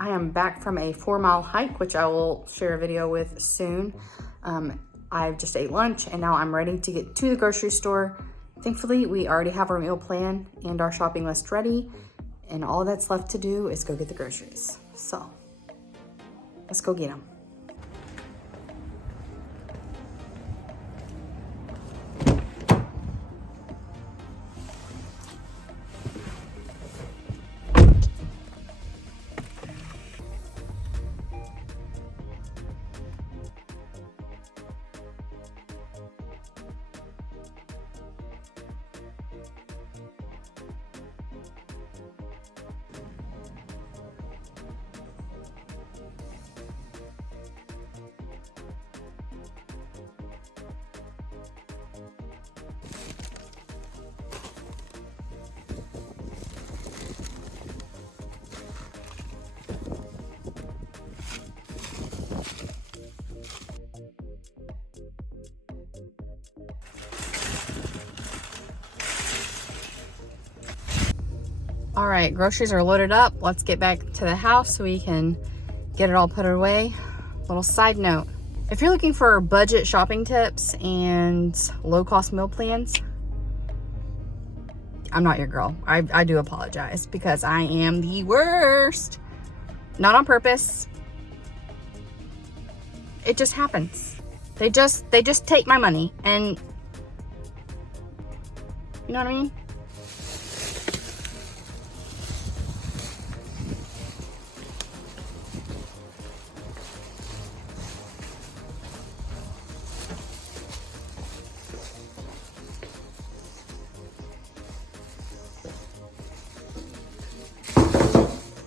I am back from a 4-mile hike, which I will share a video with soon. I've just ate lunch and now I'm ready to get to the grocery store. Thankfully, we already have our meal plan and our shopping list ready, and all that's left to do is go get the groceries. So let's go get them. All right, groceries are loaded up. Let's get back to the house so we can get it all put away. Little side note, if you're looking for budget shopping tips and low-cost meal plans, I'm not your girl. I do apologize because I am the worst. Not on purpose. It just happens. They just take my money, and you know what I mean?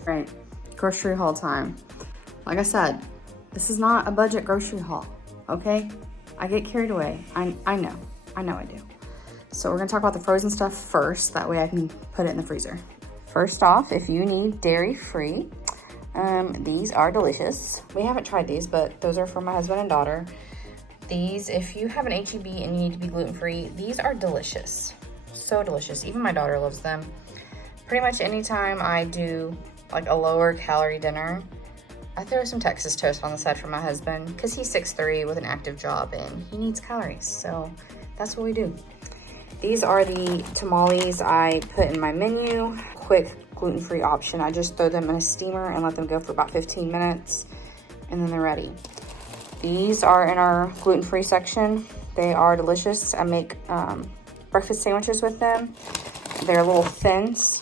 Right, grocery haul time. Like I said, this is not a budget grocery haul, okay? I get carried away. I know I do. So we're gonna talk about the frozen stuff first, that way I can put it in the freezer. First off, if you need dairy-free, these are delicious. We haven't tried these, but those are for my husband and daughter. These, if you have an HEB and you need to be gluten-free, these are delicious. So delicious. Even my daughter loves them. Pretty much anytime I do like a lower calorie dinner, I throw some Texas toast on the side for my husband because he's 6'3" with an active job and he needs calories. So that's what we do. These are the tamales I put in my menu. Quick gluten-free option. I just throw them in a steamer and let them go for about 15 minutes and then they're ready. These are in our gluten-free section. They are delicious. I make breakfast sandwiches with them. They're little thins.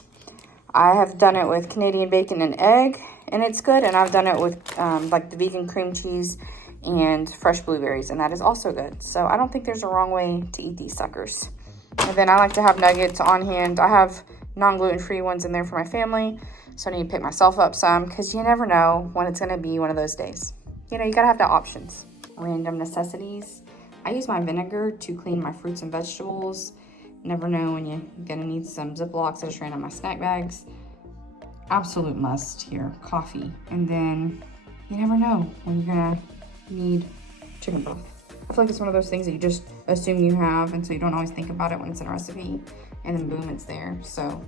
I have done it with Canadian bacon and egg, and it's good. And I've done it with like the vegan cream cheese and fresh blueberries, and that is also good. So I don't think there's a wrong way to eat these suckers. And then I like to have nuggets on hand. I have non-gluten-free ones in there for my family, so I need to pick myself up some because you never know when it's going to be one of those days. You know, you got to have the options. Random necessities. I use my vinegar to clean my fruits and vegetables. Never know when you're gonna need some Ziplocs. I just ran out my snack bags. Absolute must here, coffee. And then you never know when you're gonna need chicken broth. I feel like it's one of those things that you just assume you have, and so you don't always think about it when it's in a recipe, and then boom, it's there. So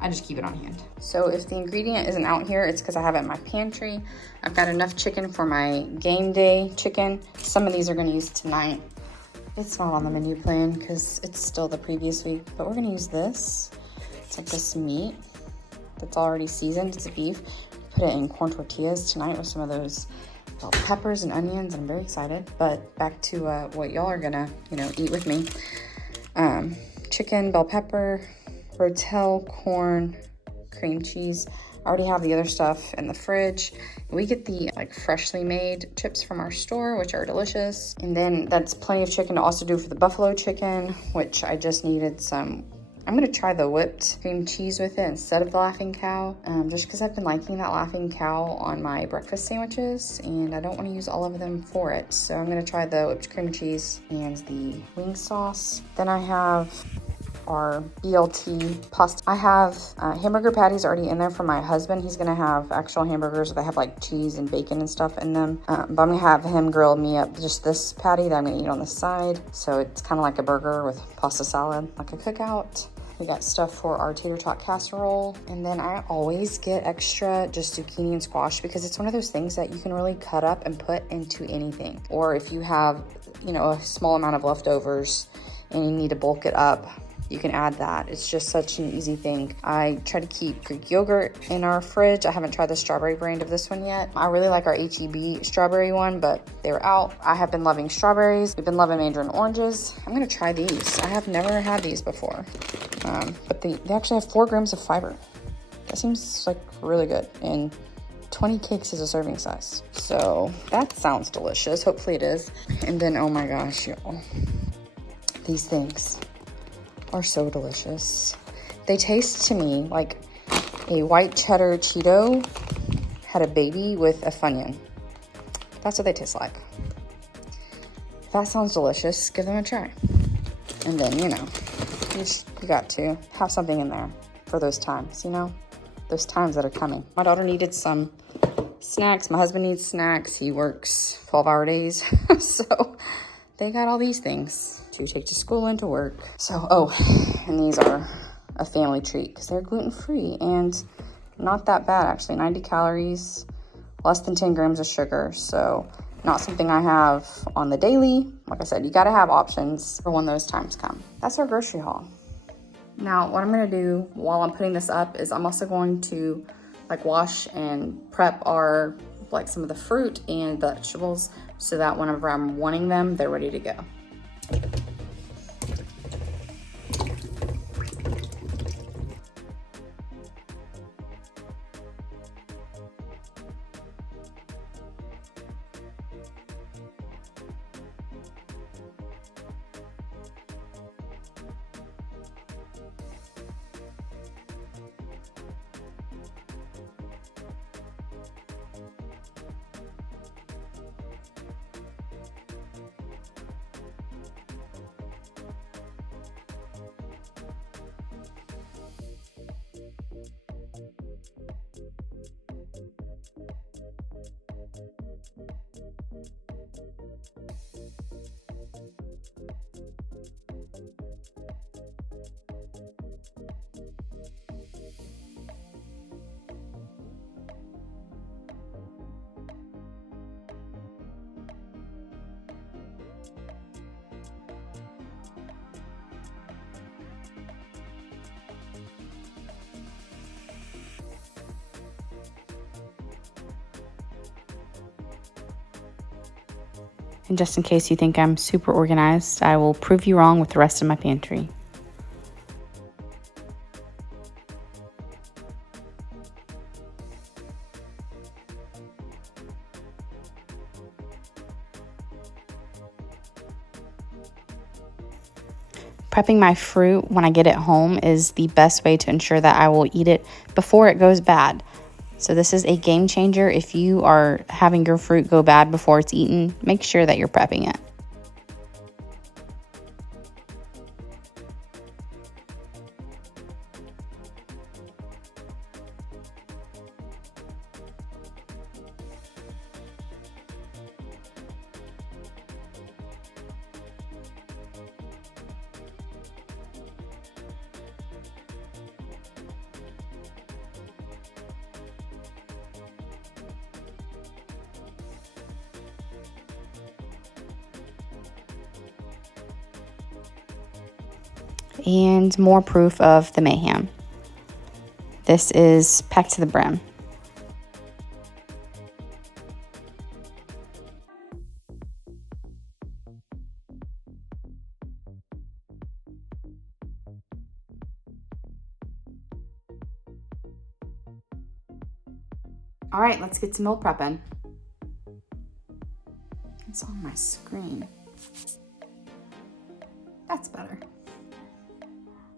I just keep it on hand. So if the ingredient isn't out here, it's because I have it in my pantry. I've got enough chicken for my game day chicken. Some of these are gonna use tonight. It's not on the menu plan because it's still the previous week, but we're gonna use this. It's like this meat that's already seasoned. It's a beef. Put it in corn tortillas tonight with some of those bell peppers and onions. I'm very excited. But back to what y'all are gonna, eat with me. Chicken, bell pepper, rotel, corn, cream cheese. I already have the other stuff in the fridge. We get the freshly made chips from our store, which are delicious. And then that's plenty of chicken to also do for the buffalo chicken, which I just needed some. I'm gonna try the whipped cream cheese with it instead of the Laughing Cow, just because I've been liking that Laughing Cow on my breakfast sandwiches, and I don't wanna use all of them for it. So I'm gonna try the whipped cream cheese and the wing sauce. Then I have our BLT pasta. I have hamburger patties already in there for my husband. He's gonna have actual hamburgers that have cheese and bacon and stuff in them. But I'm gonna have him grill me up just this patty that I'm gonna eat on the side. So it's kind of like a burger with pasta salad, like a cookout. We got stuff for our tater tot casserole. And then I always get extra just zucchini and squash because it's one of those things that you can really cut up and put into anything. Or if you have, you know, a small amount of leftovers and you need to bulk it up, you can add that. It's just such an easy thing. I try to keep Greek yogurt in our fridge. I haven't tried the strawberry brand of this one yet. I really like our HEB strawberry one, but they were out. I have been loving strawberries. We've been loving mandarin oranges. I'm gonna try these. I have never had these before. But they actually have 4 grams of fiber. That seems like really good. And 20 cakes is a serving size. So that sounds delicious. Hopefully it is. And then, oh my gosh, y'all. These things are so delicious. They taste to me like a white cheddar Cheeto had a baby with a Funyun. That's what they taste like. If that sounds delicious, give them a try. And then, you know, you got to have something in there for those times, you know, those times that are coming. My daughter needed some snacks. My husband needs snacks. He works 12-hour days. So they got all these things to take to school and to work. So, oh, and these are a family treat because they're gluten-free and not that bad, actually. 90 calories, less than 10 grams of sugar. So not something I have on the daily. Like I said, you gotta have options for when those times come. That's our grocery haul. Now, what I'm gonna do while I'm putting this up is I'm also going to like wash and prep our, like some of the fruit and the vegetables so that whenever I'm wanting them, they're ready to go. And just in case you think I'm super organized, I will prove you wrong with the rest of my pantry. Prepping my fruit when I get it home is the best way to ensure that I will eat it before it goes bad. So this is a game changer. If you are having your fruit go bad before it's eaten, make sure that you're prepping it. And more proof of the mayhem. This is packed to the brim. All right, let's get to meal prepping. It's on my screen. That's better.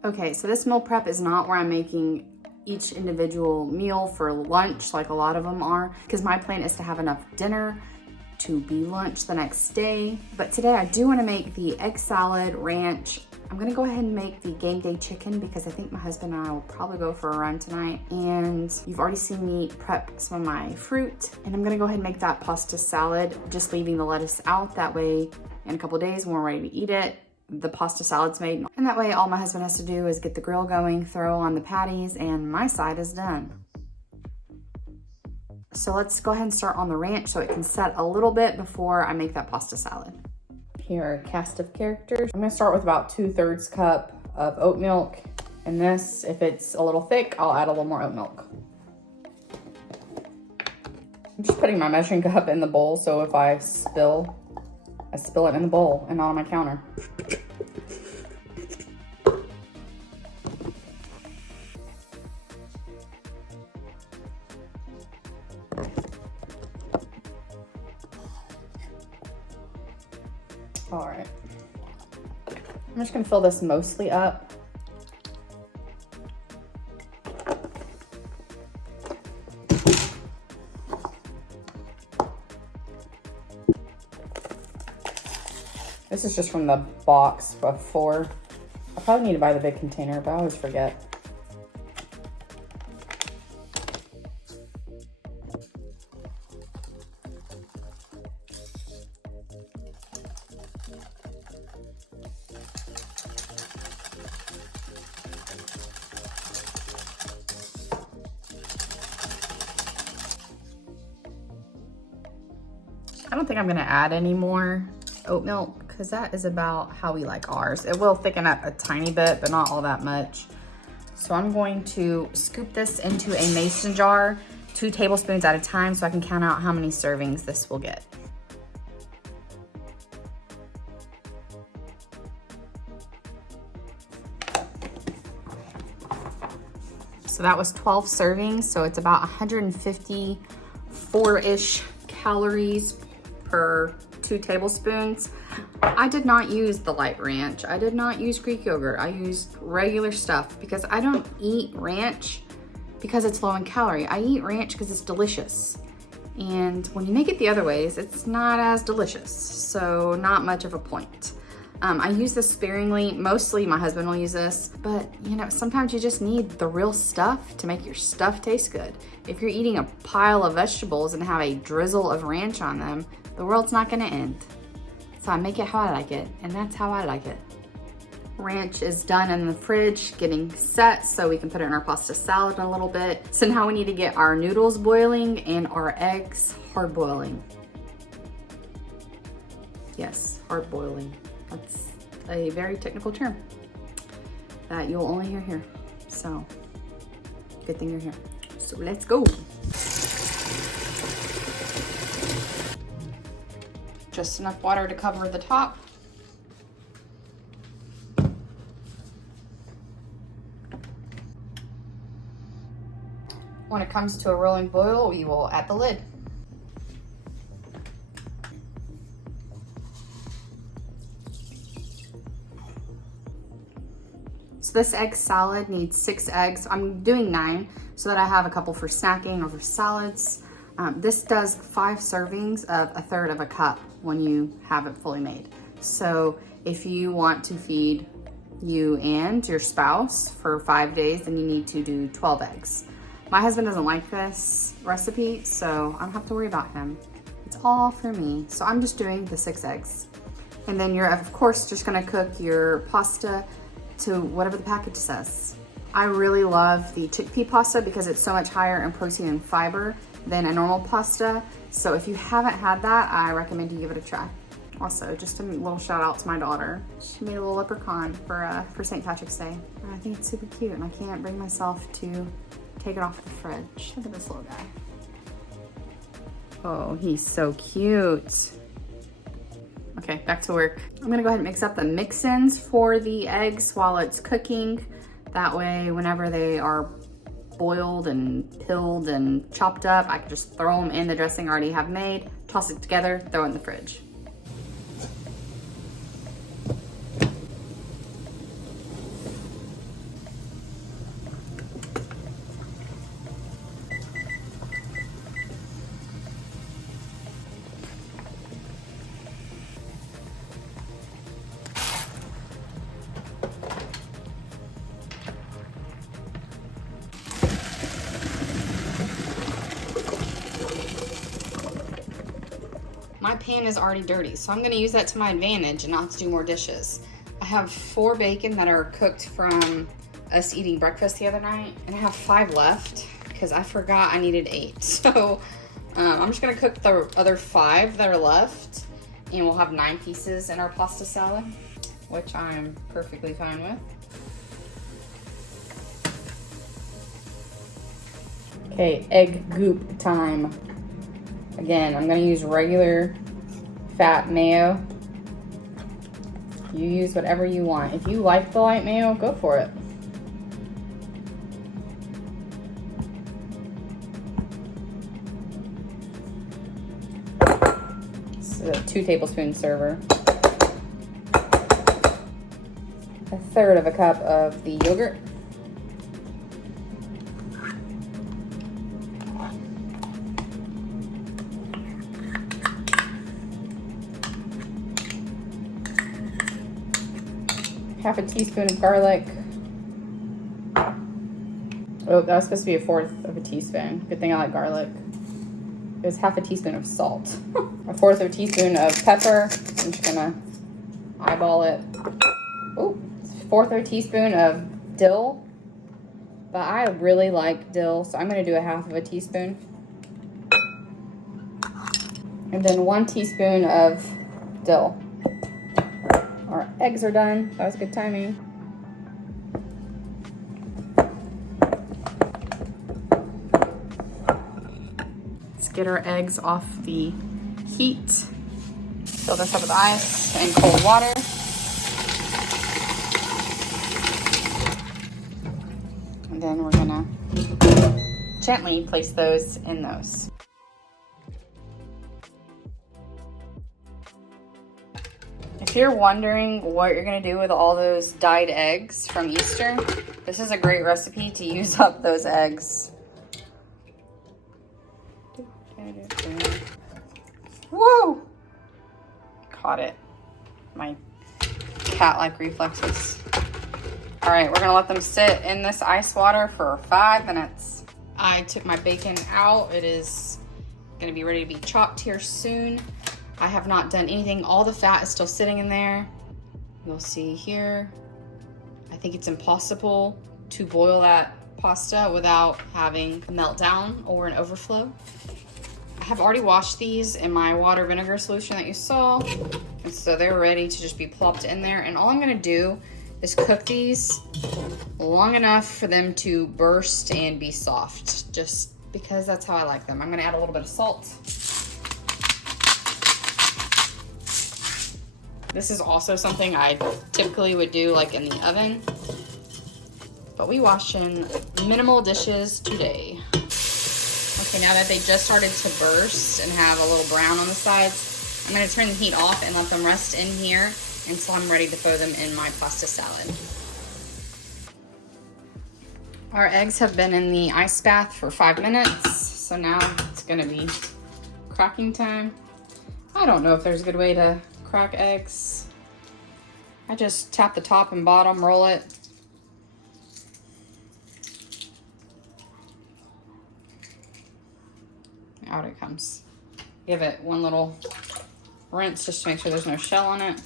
Okay, so this meal prep is not where I'm making each individual meal for lunch like a lot of them are, because my plan is to have enough dinner to be lunch the next day. But today I do want to make the egg salad ranch. I'm gonna go ahead and make the game day chicken because I think my husband and I will probably go for a run tonight. And you've already seen me prep some of my fruit, and I'm gonna go ahead and make that pasta salad, just leaving the lettuce out. That way in a couple days when we're ready to eat it, the pasta salad's made. And that way all my husband has to do is get the grill going, throw on the patties, and my side is done. So let's go ahead and start on the ranch so it can set a little bit before I make that pasta salad. Here are a cast of characters. I'm gonna start with about 2/3 cup of oat milk. And this, if it's a little thick, I'll add a little more oat milk. I'm just putting my measuring cup in the bowl, so if I spill it in the bowl and not on my counter. All right. I'm just gonna fill this mostly up. This is just from the box before. I probably need to buy the big container, but I always forget. I don't think I'm gonna add any more oat milk because that is about how we like ours. It will thicken up a tiny bit, but not all that much. So I'm going to scoop this into a mason jar, 2 tablespoons at a time, so I can count out how many servings this will get. So that was 12 servings, so it's about 154-ish calories per 2 tablespoons. I did not use the light ranch. I did not use Greek yogurt. I used regular stuff because I don't eat ranch because it's low in calorie. I eat ranch because it's delicious. And when you make it the other ways, it's not as delicious. So not much of a point. I use this sparingly. Mostly my husband will use this, but you know, sometimes you just need the real stuff to make your stuff taste good. If you're eating a pile of vegetables and have a drizzle of ranch on them, the world's not gonna end. So I make it how I like it, and that's how I like it. Ranch is done in the fridge, getting set so we can put it in our pasta salad in a little bit. So now we need to get our noodles boiling and our eggs hard boiling. Yes, hard boiling. That's a very technical term that you'll only hear here. So good thing you're here. So let's go. Just enough water to cover the top. When it comes to a rolling boil, we will add the lid. So this egg salad needs 6 eggs. I'm doing 9 so that I have a couple for snacking or for salads. This does 5 servings of 1/3 of a cup when you have it fully made. So if you want to feed you and your spouse for 5 days, then you need to do 12 eggs. My husband doesn't like this recipe, so I don't have to worry about him. It's all for me. So I'm just doing the 6 eggs. And then you're, of course, just gonna cook your pasta to whatever the package says. I really love the chickpea pasta because it's so much higher in protein and fiber than a normal pasta. So if you haven't had that, I recommend you give it a try. Also, just a little shout out to my daughter. She made a little leprechaun for St. Patrick's Day. And I think it's super cute and I can't bring myself to take it off the fridge. Look at this little guy. Oh, he's so cute. Okay, back to work. I'm gonna go ahead and mix up the mix-ins for the eggs while it's cooking. That way, whenever they are boiled and peeled and chopped up, I can just throw them in the dressing I already have made, toss it together, throw it in the fridge. My pan is already dirty, so I'm gonna use that to my advantage and not have to do more dishes. I have 4 bacon that are cooked from us eating breakfast the other night, and I have 5 left because I forgot I needed 8. So I'm just gonna cook the other 5 that are left, and we'll have 9 pieces in our pasta salad, which I'm perfectly fine with. Okay, egg goop time. Again, I'm gonna use regular fat mayo. You use whatever you want. If you like the light mayo, go for it. This is a 2 tablespoon server. 1/3 of a cup of the yogurt. Half a teaspoon of garlic. Oh, that was supposed to be 1/4 of a teaspoon. Good thing I like garlic. It was half a teaspoon of salt. 1/4 of a teaspoon of pepper. I'm just gonna eyeball it. Oh, 1/4 of a teaspoon of dill. But I really like dill, so I'm gonna do 1/2 of a teaspoon. And then 1 teaspoon of dill. Our eggs are done. That was good timing. Let's get our eggs off the heat. Fill this up with ice and cold water. And then we're gonna gently place those in those. If you're wondering what you're gonna do with all those dyed eggs from Easter, this is a great recipe to use up those eggs. Whoa! Caught it. My cat-like reflexes. All right, we're gonna let them sit in this ice water for 5 minutes. I took my bacon out. It is gonna be ready to be chopped here soon. I have not done anything. All the fat is still sitting in there. You'll see here. I think it's impossible to boil that pasta without having a meltdown or an overflow. I have already washed these in my water vinegar solution that you saw. And so they're ready to just be plopped in there. And all I'm gonna do is cook these long enough for them to burst and be soft, just because that's how I like them. I'm gonna add a little bit of salt. This is also something I typically would do like in the oven, but we wash in minimal dishes today. Okay, now that they just started to burst and have a little brown on the sides, I'm gonna turn the heat off and let them rest in here until I'm ready to throw them in my pasta salad. Our eggs have been in the ice bath for 5 minutes, so now it's gonna be cracking time. I don't know if there's a good way to crack eggs. I just tap the top and bottom, roll it. Out it comes. Give it one little rinse just to make sure there's no shell on it.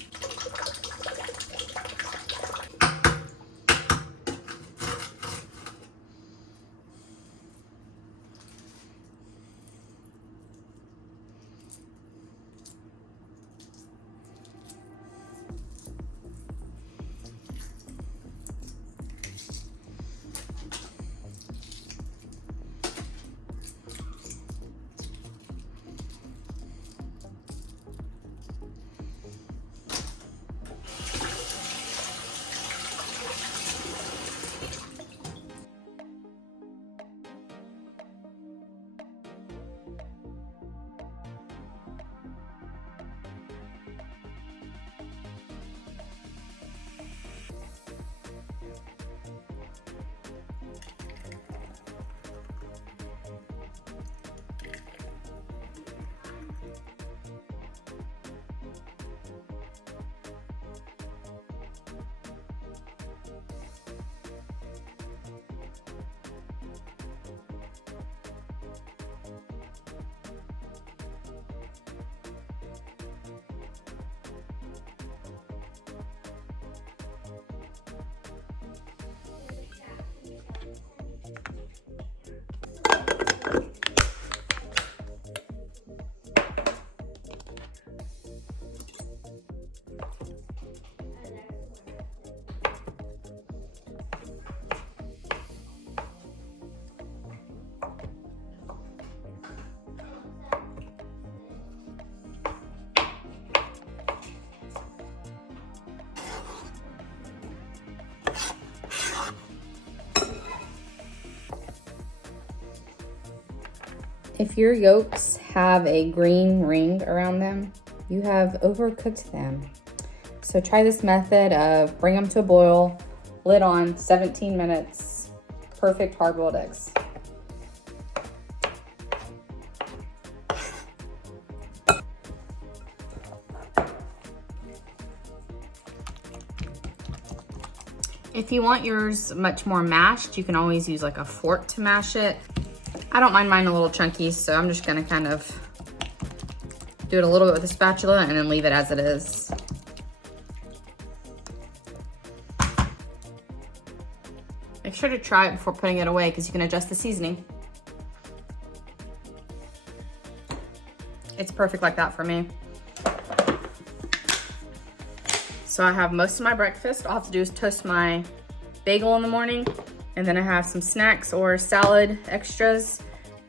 If your yolks have a green ring around them, you have overcooked them. So try this method of bring them to a boil, lid on, 17 minutes, perfect hard-boiled eggs. If you want yours much more mashed, you can always use like a fork to mash it. I don't mind mine a little chunky, so I'm just gonna kind of do it a little bit with a spatula and then leave it as it is. Make sure to try it before putting it away because you can adjust the seasoning. It's perfect like that for me. So I have most of my breakfast. All I have to do is toast my bagel in the morning, and then I have some snacks or salad extras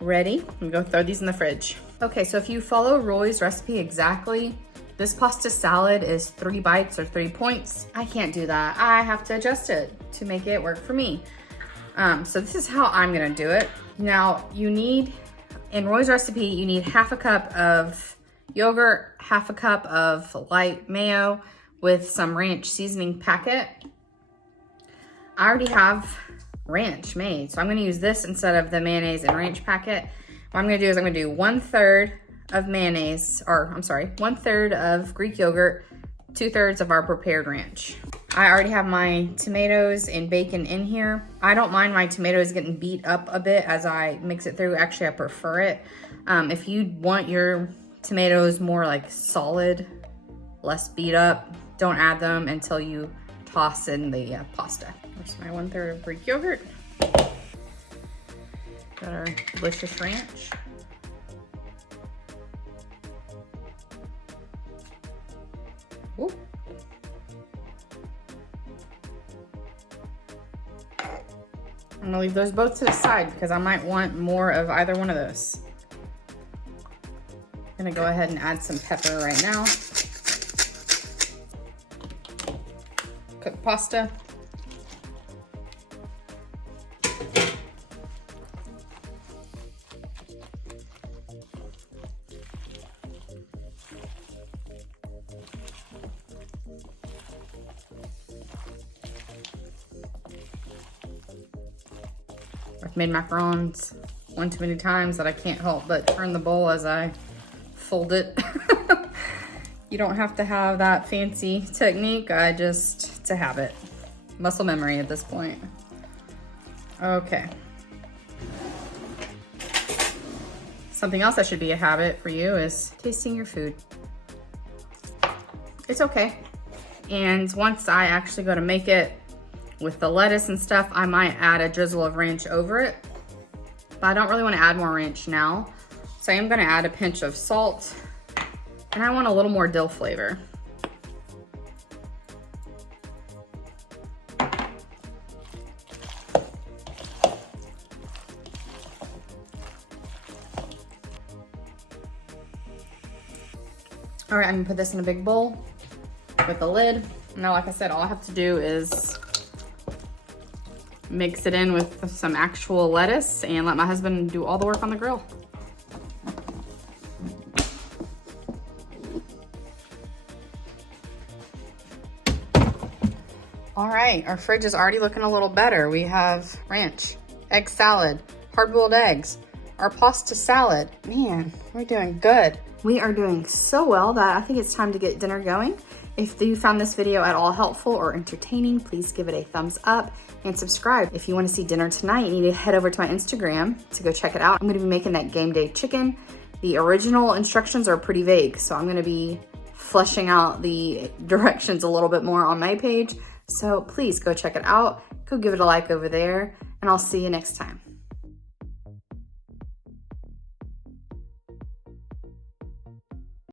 ready. I'm gonna go throw these in the fridge. Okay, so if you follow Roy's recipe exactly, this pasta salad is 3 bites or 3 points. I can't do that. I have to adjust it to make it work for me. So this is how I'm gonna do it. Now you need, in Roy's recipe, you need half a cup of yogurt, half a cup of light mayo, with some ranch seasoning packet. I already have ranch made, so I'm gonna use this instead of the mayonnaise and ranch packet. What I'm gonna do is I'm gonna do 1/3 of mayonnaise, or I'm sorry, 1/3 of Greek yogurt, 2/3 of our prepared ranch. I already have my tomatoes and bacon in here. I don't mind my tomatoes getting beat up a bit as I mix it through. Actually, I prefer it. If you want your tomatoes more like solid, less beat up, don't add them until you toss in the pasta. There's my 1/3 of Greek yogurt. Got our delicious ranch. Ooh. I'm gonna leave those both to the side because I might want more of either one of those. I'm gonna go ahead and add some pepper right now. Cooked pasta. I've made macarons one too many times that I can't help but turn the bowl as I fold it. You don't have to have that fancy technique. It's a habit. Muscle memory at this point. Okay. Something else that should be a habit for you is tasting your food. It's okay. And once I actually go to make it with the lettuce and stuff, I might add a drizzle of ranch over it. But I don't really want to add more ranch now. So I am going to add a pinch of salt. And I want a little more dill flavor. All right, I'm gonna put this in a big bowl with a lid. Now, like I said, all I have to do is mix it in with some actual lettuce and let my husband do all the work on the grill. All right, our fridge is already looking a little better. We have ranch, egg salad, hard-boiled eggs, our pasta salad. Man, we're doing good. We are doing so well that I think it's time to get dinner going. If you found this video at all helpful or entertaining, please give it a thumbs up and subscribe. If you want to see dinner tonight, you need to head over to my Instagram to go check it out. I'm gonna be making that game day chicken. The original instructions are pretty vague, so I'm gonna be fleshing out the directions a little bit more on my page. So please go check it out. Go give it a like over there, and I'll see you next time.